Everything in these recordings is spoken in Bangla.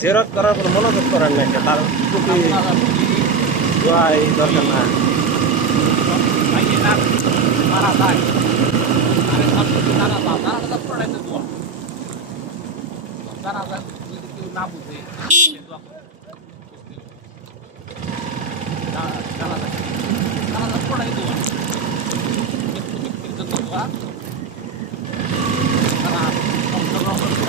জেরত করার কোনো মনোযোগ করার নাই তার প্রতি দোয়াই দরকার না। মারা যায় আরে সব কিছু জানা দাও জানা দাও পড়াইতে দোয়া জানা দাও যদি কেউ না বুঝে দোয়া করে জানা দাও পড়াই দোয়া ব্যক্তির জন্য দোয়া তারা অংশগ্রহণ করতে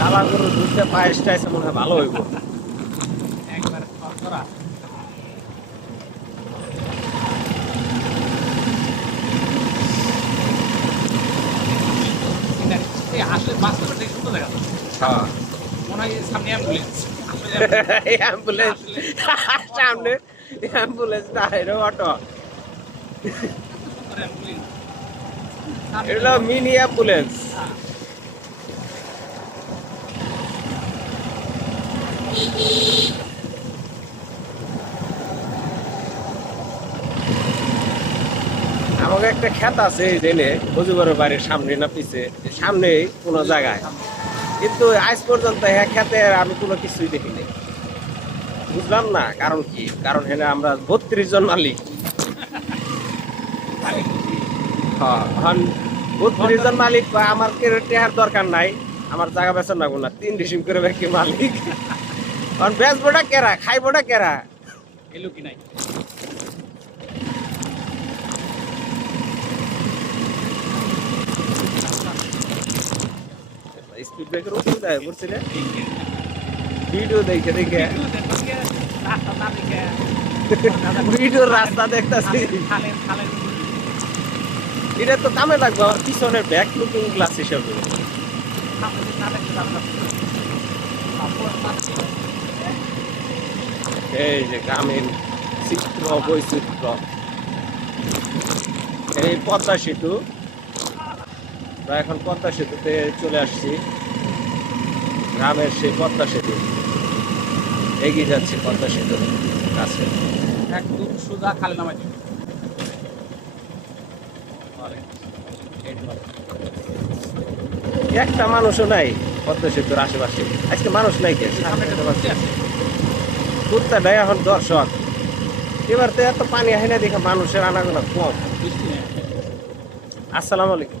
কালা গরুর দুধটা পায়েস টাইস মনে হয় ভালো হইব। একবার করা আসলে বাস্তবে সুন্দর দেখা হ্যাঁ মনে হয় সামনে অ্যাম্বুলেন্স অ্যাম্বুলেন্স সামনে অ্যাম্বুলেন্স না এটা অটো, এটা মিনি অ্যাম্বুলেন্স। আমাকে একটা ক্ষেত আছে এই জেনে মজুবরের বাড়ির সামনে না পিছে সামনেই কোনো জায়গায়, কিন্তু আজ পর্যন্ত হ্যাঁ ক্ষেতে আমি কোনো কিছুই দেখিনি। বুঝলাম না কারণ কি, কারণ হ্যাঁ আমরা 32 জন মালিক। হ্যাঁ 32 জন মালিক, আমার টেহার দরকার নাই, আমার জায়গা বেচন না না 3 ডিসিম করে ব্যক্তি মালিক। কারণ বেচবোটা কেরা, খাইবোটা কেরা, এলো কি নাই স্পিড ব্রেকের অসুবিধা হয়ে পড়ছে রে। ভিডিও দেখে দেখে ভিডিওর রাস্তা দেখতেছি, এটা তো কামে লাগবে আমার পিছনের ব্যাক লুকিং গ্লাস হিসাবে। এই যে গ্রামীণ চিত্র বৈচিত্র্য, এই পদ্মা সেতু, আমরা এখন পদ্মা সেতুতে চলে আসছি। গ্রামের সেই পদ্মা সেতু, এগিয়ে যাচ্ছে পদ্মা সেতুর কাছে। একদম সোজা খালি নামাই দিবে একটা মানুষও নাই পদ্মা সেতুর আশেপাশে, আজকে মানুষ নাই কে, কুত্তাটাই এখন দর্শক। এবার তো এত পানি হয় না দেখে মানুষের আনাগোনা কম। আসসালামু আলাইকুম।